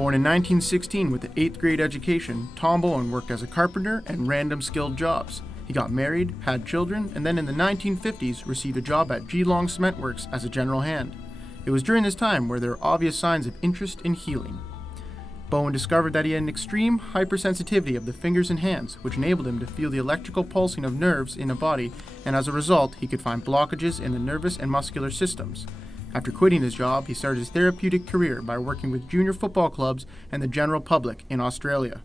Born in 1916 with an 8th grade education, Tom Bowen worked as a carpenter and random skilled jobs. He got married, had children, and then in the 1950s received a job at Geelong Cement Works as a general hand. It was during this time where there were obvious signs of interest in healing. Bowen discovered that he had an extreme hypersensitivity of the fingers and hands, which enabled him to feel the electrical pulsing of nerves in a body, and as a result, he could find blockages in the nervous and muscular systems. After quitting his job, he started his therapeutic career by working with junior football clubs and the general public in Australia.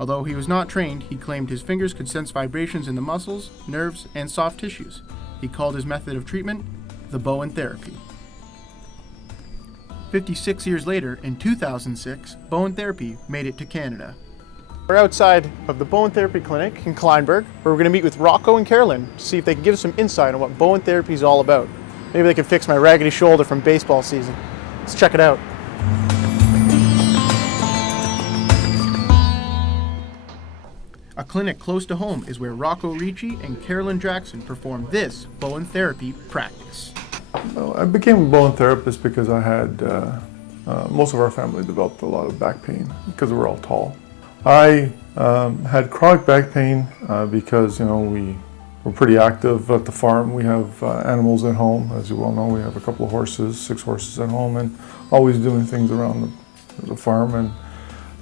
Although he was not trained, he claimed his fingers could sense vibrations in the muscles, nerves, and soft tissues. He called his method of treatment the Bowen therapy. 56 years later, in 2006, Bowen therapy made it to Canada. We're outside of the Bowen Therapy Clinic in Kleinburg, where we're going to meet with Rocco and Carolyn to see if they can give us some insight on what Bowen therapy is all about. Maybe they can fix my raggedy shoulder from baseball season. Let's check it out. A clinic close to home is where Rocco Ricci and Carolyn Jackson perform this Bowen therapy practice. Well, I became a Bowen therapist because I had, most of our family developed a lot of back pain because we're all tall. I had chronic back pain because, we were pretty active at the farm. We have animals at home, as you well know. We have a couple of horses, 6 horses at home, and always doing things around the farm, and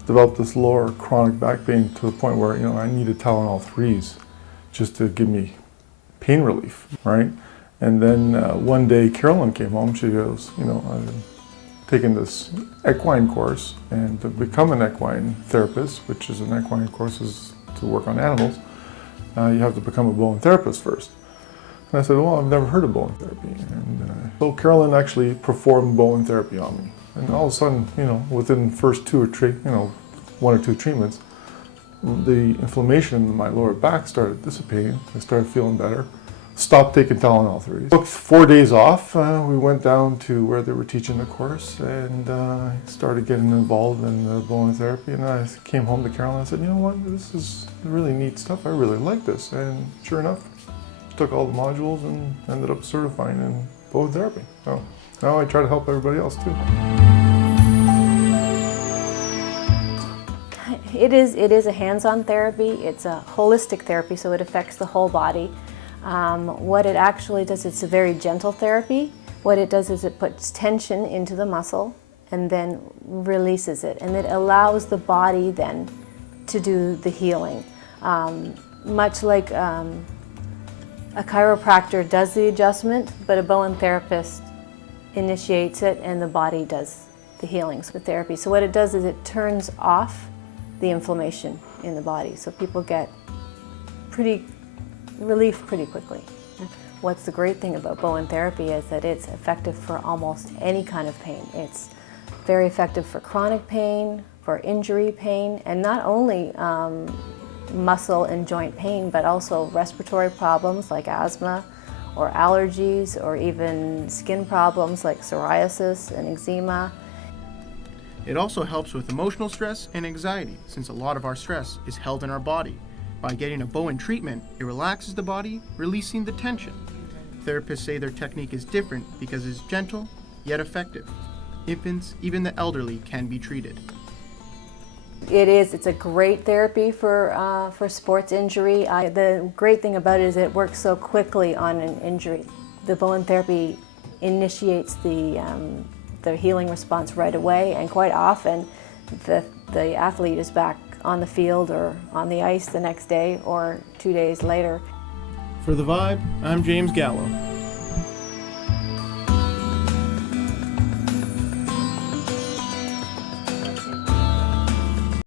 developed this lower chronic back pain to the point where, I needed Tylenol 3s just to give me pain relief, right? And then one day Carolyn came home. She goes, I've taken this equine course, and to become an equine therapist, which is an equine course is to work on animals, you have to become a Bowen therapist first. And I said, well, I've never heard of Bowen therapy. And so Carolyn actually performed Bowen therapy on me. And all of a sudden, within the first 2 or 3, 1 or 2 treatments, the inflammation in my lower back started dissipating. I started feeling better. Stopped taking Tylenol 3s. Took 4 days off. We went down to where they were teaching the course and started getting involved in the Bowen therapy. And I came home to Carolyn and I said, you know what, this is really neat stuff. I really like this. And sure enough, took all the modules and ended up certifying in Bowen therapy. So now I try to help everybody else too. It is a hands-on therapy. It's a holistic therapy, so it affects the whole body. What it actually does, it's a very gentle therapy. What it does is it puts tension into the muscle and then releases it, and it allows the body then to do the healing. Much like a chiropractor does the adjustment, but a Bowen therapist initiates it and the body does the healings with therapy. So what it does is it turns off the inflammation in the body, so people get relief pretty quickly. What's the great thing about Bowen therapy is that it's effective for almost any kind of pain. It's very effective for chronic pain, for injury pain, and not only muscle and joint pain, but also respiratory problems like asthma or allergies, or even skin problems like psoriasis and eczema. It also helps with emotional stress and anxiety, since a lot of our stress is held in our body. By getting a Bowen treatment, it relaxes the body, releasing the tension. Therapists say their technique is different because it's gentle, yet effective. Infants, even the elderly, can be treated. It's a great therapy for sports injury. The great thing about it is it works so quickly on an injury. The Bowen therapy initiates the healing response right away, and quite often the athlete is back on the field or on the ice the next day or 2 days later. For The Vibe, I'm James Gallo.